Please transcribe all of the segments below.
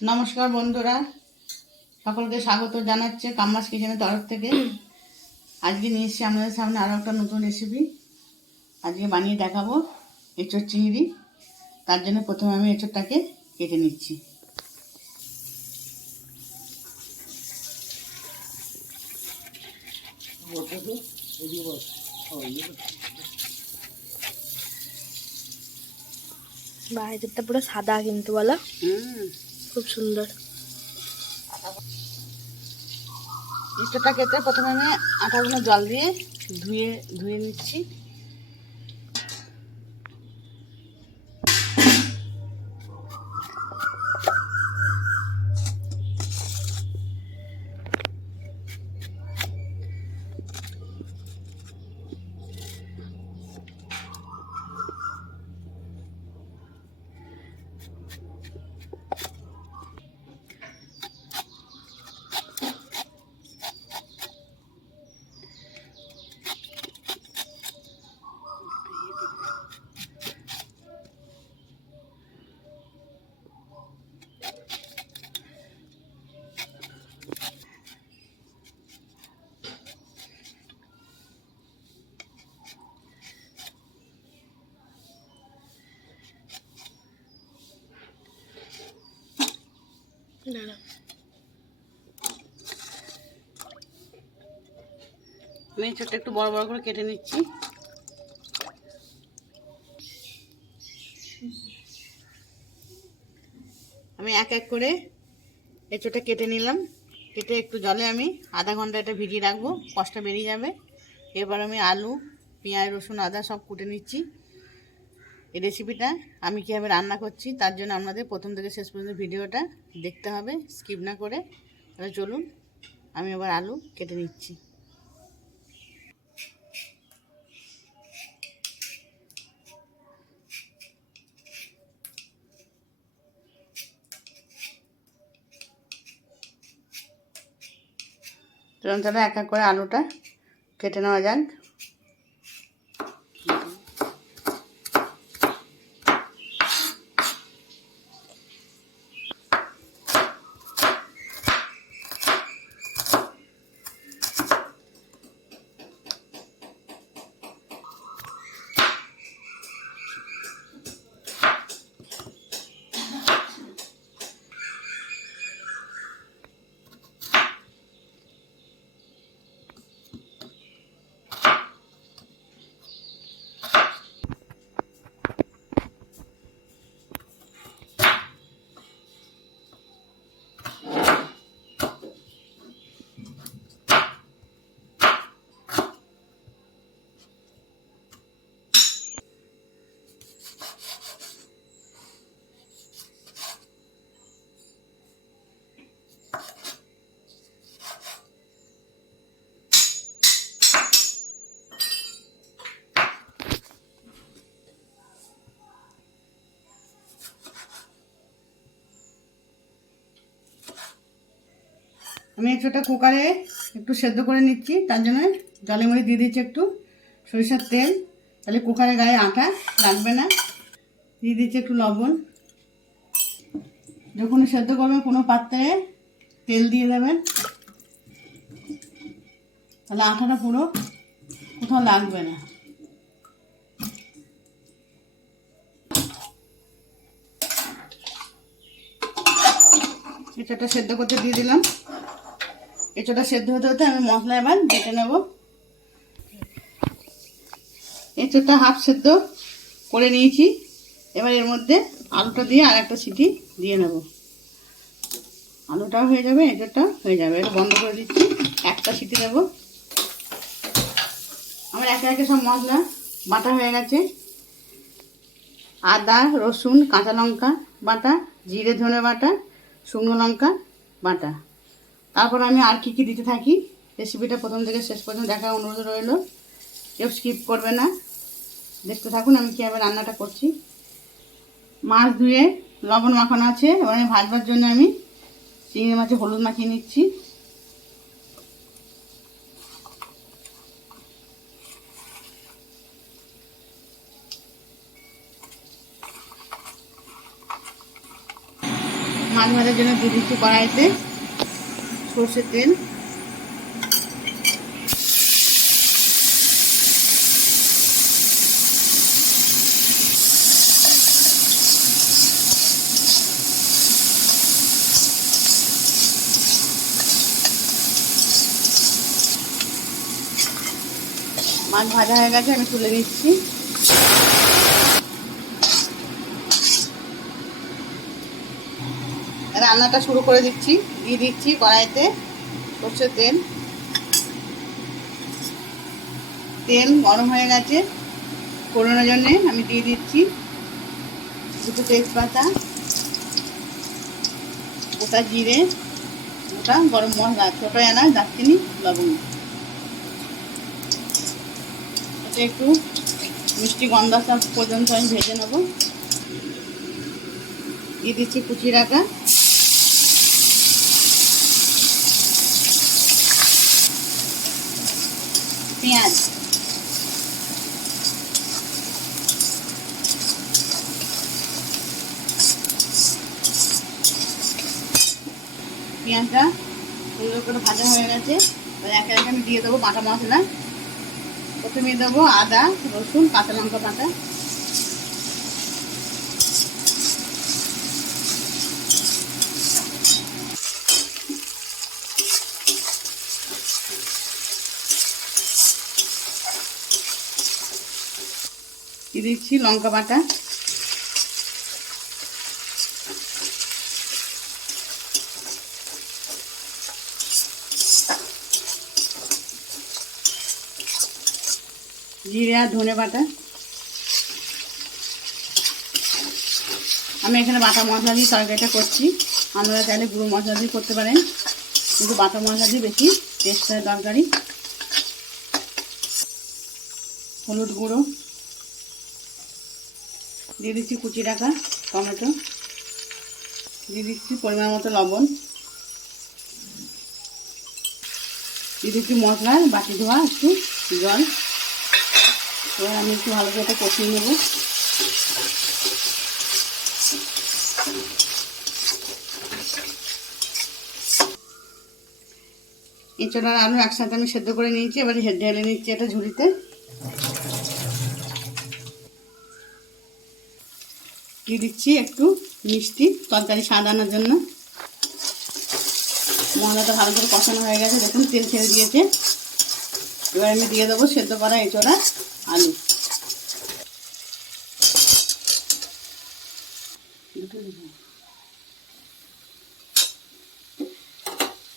নমস্কার বন্ধুরা, সকলকে স্বাগত জানাচ্ছে কাম্মাস কিচেনের তরফ থেকে। আজকে নিয়ে এসেছি আপনাদের সামনে আরও একটা নতুন রেসিপি। আজকে বানিয়ে দেখাবো এঁচোড় চিংড়ি। তার জন্য প্রথমে আমি এঁচোড়টাকে কেটে নিচ্ছি। বাইরেটা পুরো সাদা কিন্তু বলো, খুব সুন্দর। এঁচোড়টা কেটে প্রথমে আমি আটাগুলো জল দিয়ে ধুয়ে নিচ্ছি। আমি এঁচোড়টা একটু বড় বড় করে কেটে নিচ্ছি। আমি এক এক করে এঁচোড়টা কেটে নিলাম। কেটে একটু জলে আমি আধা ঘন্টা এটা ভিজিয়ে রাখবো, কষটা বেরিয়ে যাবে। এবার আমি আলু, পেঁয়াজ, রসুন, আদা সব কুটে নিচ্ছি। এই রেসিপিটা আমি কীভাবে রান্না করছি তার জন্য আপনাদের প্রথম থেকে শেষ পর্যন্ত ভিডিওটা দেখতে হবে, স্কিপ না করে। তাহলে চলুন, আমি এবার আলু কেটে নিচ্ছি। চলুন তাহলে এক এক করে আলুটা কেটে নেওয়া যাক। আমি এঁচোড়টা কুকারে একটু সেদ্ধ করে নিচ্ছি। তার জন্য জলের মধ্যে দিয়ে দিচ্ছি একটু সরিষার তেল, তাহলে কুকারে গায়ে আটা লাগবে না। দিয়ে দিচ্ছি একটু লবণ। যখন সেদ্ধ করবেন কোনো পাত্রে তেল দিয়ে দেবেন, তাহলে আটাটা পুরো কোথাও লাগবে না। এঁচোড়টা সেদ্ধ করতে দিয়ে দিলাম। এঁচোড়টা সেদ্ধ হতে হতে আমি মশলা এবার বেটে নেব। এঁচোড়টা হাফ সেদ্ধ করে নিয়েছি। এবার এর মধ্যে আলুটা দিয়ে আর একটা সিটি দিয়ে নেব। আলুটাও হয়ে যাবে, এঁচোড়টাও হয়ে যাবে। এটা বন্ধ করে দিচ্ছি, একটা সিটি দেব। আমার একে একে সব মশলা বাটা হয়ে গেছে। আদা, রসুন, কাঁচা লঙ্কা বাটা, জিরে ধনে বাটা, শুকনো লঙ্কা বাটা। তারপর আমি আর কি দিতে থাকি, রেসিপিটা প্রথম থেকে শেষ পর্যন্ত দেখার অনুরোধ রইল। কেউ স্কিপ করবে না, দেখতে থাকুন আমি কীভাবে রান্নাটা করছি। মাছ ধুয়ে লবণ মাখানো আছে। এবার আমি ভাজবার জন্য আমি চিংড়ি মাছে হলুদ মাখিয়ে নিচ্ছি। মাছ ভাজার জন্য কড়াইতে সর্ষের তেল, মাছ ভাজা হয়ে গেছে, আমি তুলে দিচ্ছি। রান্নাটা শুরু করে দিচ্ছি। দিয়ে দিচ্ছি কড়াইতে সর্ষের তেল। তেল গরম হয়ে গেছে, ফোড়নের জন্যে আমি দিয়ে দিচ্ছি দুটো তেজপাতা, গোটা জিরে, গোটা গরম মশলা, ছোটো এলাচ, দারচিনি, লবঙ্গ। এটা একটু মিষ্টি গন্ধ আসা পর্যন্ত আমি ভেজে নেব। দিয়ে দিচ্ছি কুচি রাখা পেঁয়াজ, পেঁয়াজটা সুন্দর করে ভাজা হয়ে গেছে। এবার একে একে আমি দিয়ে দেবো বাটা মশলা। প্রথমে দেবো আদা, রসুন, কাঁচা লঙ্কা বাটা, দিয়ে দিচ্ছি লঙ্কা বাটা, জিরে আর ধনে বাটা। আমি এখানে বাটা মশলা দিয়ে তরকারিটা করছি, আপনারা চাইলে গুঁড়ো মশলা দিয়ে করতে পারেন, কিন্তু বাটা মশলা দিয়ে বেশি টেস্ট হয় তরকারি। হলুদ গুঁড়ো দিয়ে দিচ্ছি, কুচি রাখা টমেটো দিয়ে দিচ্ছি, পরিমাণ মতো লবণ দিয়ে দিচ্ছি, মশলার বাটি ধোয়া একটু জল। এবার আমি একটু ভালো করে এটা কষিয়ে নেব। এঁচড় আর আলু একসাথে আমি সেদ্ধ করে নিয়েছি, এবার ঢেলে নিচ্ছি এটা ঝুড়িতে। দিয়ে দিচ্ছি একটু মিষ্টি, তরকারি স্বাদ আনার জন্য। মশলাটা ভালো করে কষানো হয়ে গেছে, দেখুন তেল ছেড়ে দিয়েছে। এবার আমি দিয়ে দেবো সেদ্ধ করা এঁচড় আর আলু।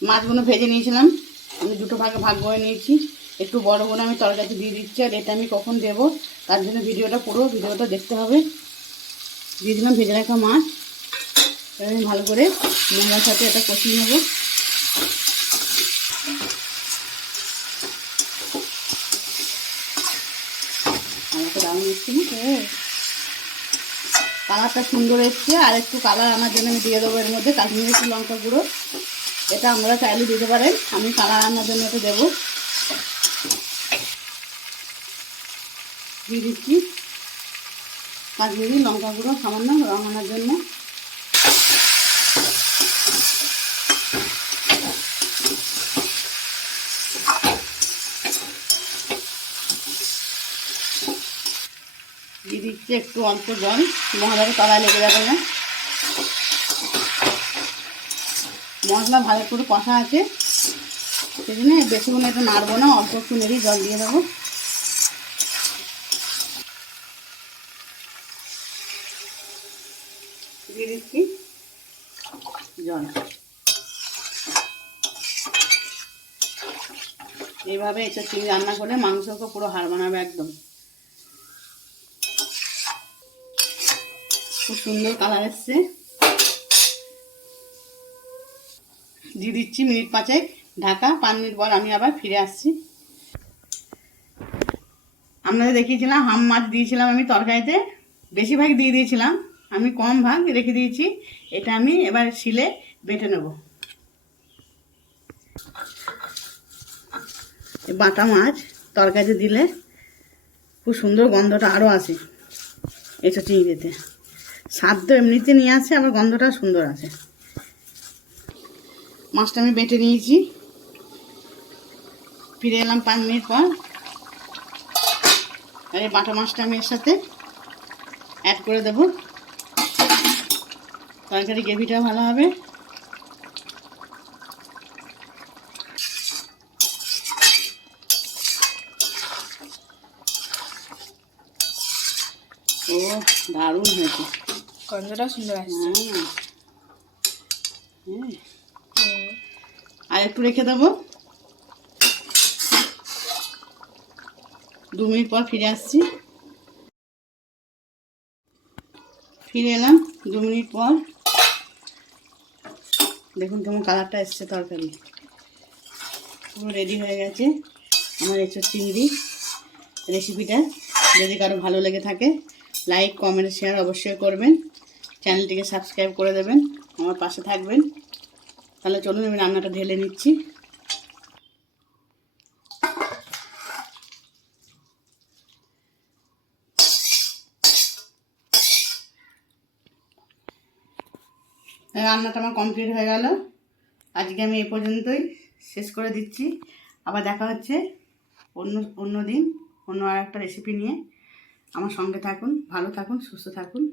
মাছগুলো ভেজে নিয়েছিলাম, আমি দুটো ভাগে ভাগ করে নিয়েছি। একটু বড় করে আমি তরকারিতে দিয়ে দিচ্ছি, আর এটা আমি কখন দেবো তার জন্য পুরো ভিডিওটা দেখতে হবে। দিয়ে দিলাম ভেজে রাখা মাছ। এবার আমি ভালো করে মশলার সাথে এটা কষিয়ে নেব। আমাকে দাম দিচ্ছি না, কালারটা সুন্দর এসছে। আর একটু কালার আনার জন্য আমি দিয়ে দেবো এর মধ্যে কাশ্মীরি একটু লঙ্কা গুঁড়ো। এটা আমরা চাইলে দিতে পারেন, আমি কালার আনার জন্য এটা দেবো। দিয়ে দিচ্ছি কাশ্মীরি লঙ্কা গুঁড়ো সামান্য রং আনার জন্য। দিয়ে দিচ্ছি একটু অল্প জল, মশলাটা তলায় লেগে যাবে না। মশলা ভালো করে কষা আছে, সেই জন্য বেশিক্ষণ একটু নাড়বো না, অল্প একটু নেড়েই জল দিয়ে দেবো। দিয়ে দিচ্ছি জল। এইভাবে এটা চিংড়ি রান্না করলে মাংসকে পুরো হাড় বানাবে একদম। খুব সুন্দর কালার এসছে। দিয়ে দিচ্ছি মিনিট 5 ঢাকা। 5 মিনিট পর আমি আবার ফিরে আসছি। আপনাদের দেখিয়েছিলাম হাম মাছ দিয়েছিলাম আমি তরকারিতে, বেশিরভাগ দিয়ে দিয়েছিলাম, আমি কম ভাগ রেখে দিয়েছি। এটা আমি এবার শিলে বেটে নেব। বাটা মাছ তরকারিতে দিলে খুব সুন্দর গন্ধটা আরও আসে। এসব চিংড়িতে স্বাদ তো এমনিতে নিয়ে আসে, আবার গন্ধটা সুন্দর আসে। মাছটা আমি বেটে নিয়েছি। ফিরে এলাম 5 মিনিট পর। আর এই বাটা মাছটা আমি এর সাথে অ্যাড করে দেবো, তরকারি গ্রেভিটা ভালো হবে। ও দারুণ হয়েছে, গন্ধটা সুন্দর আসছে। আর একটু রেখে দেবো, 2 মিনিট পর ফিরে আসছি। ফিরে এলাম 2 মিনিট পর। দেখুন কেমন কালারটা এসছে, তরকারি পুরো রেডি হয়ে গেছে আমার এঁচোড় চিংড়ি রেসিপিটা। যদি কারো ভালো লেগে থাকে লাইক কমেন্ট শেয়ার অবশ্যই করবেন, চ্যানেলটিকে সাবস্ক্রাইব করে দেবেন, আমার পাশে থাকবেন। তাহলে চলুন আমি রান্নাটা ঢেলে নিচ্ছি। রান্নাটা আমার কমপ্লিট হয়ে গেল। আজকে আমি এ পর্যন্তই শেষ করে দিচ্ছি। আবার দেখা হচ্ছে অন্য দিন অন্য আর একটা রেসিপি নিয়ে। আমার সঙ্গে থাকুন, ভালো থাকুন, সুস্থ থাকুন।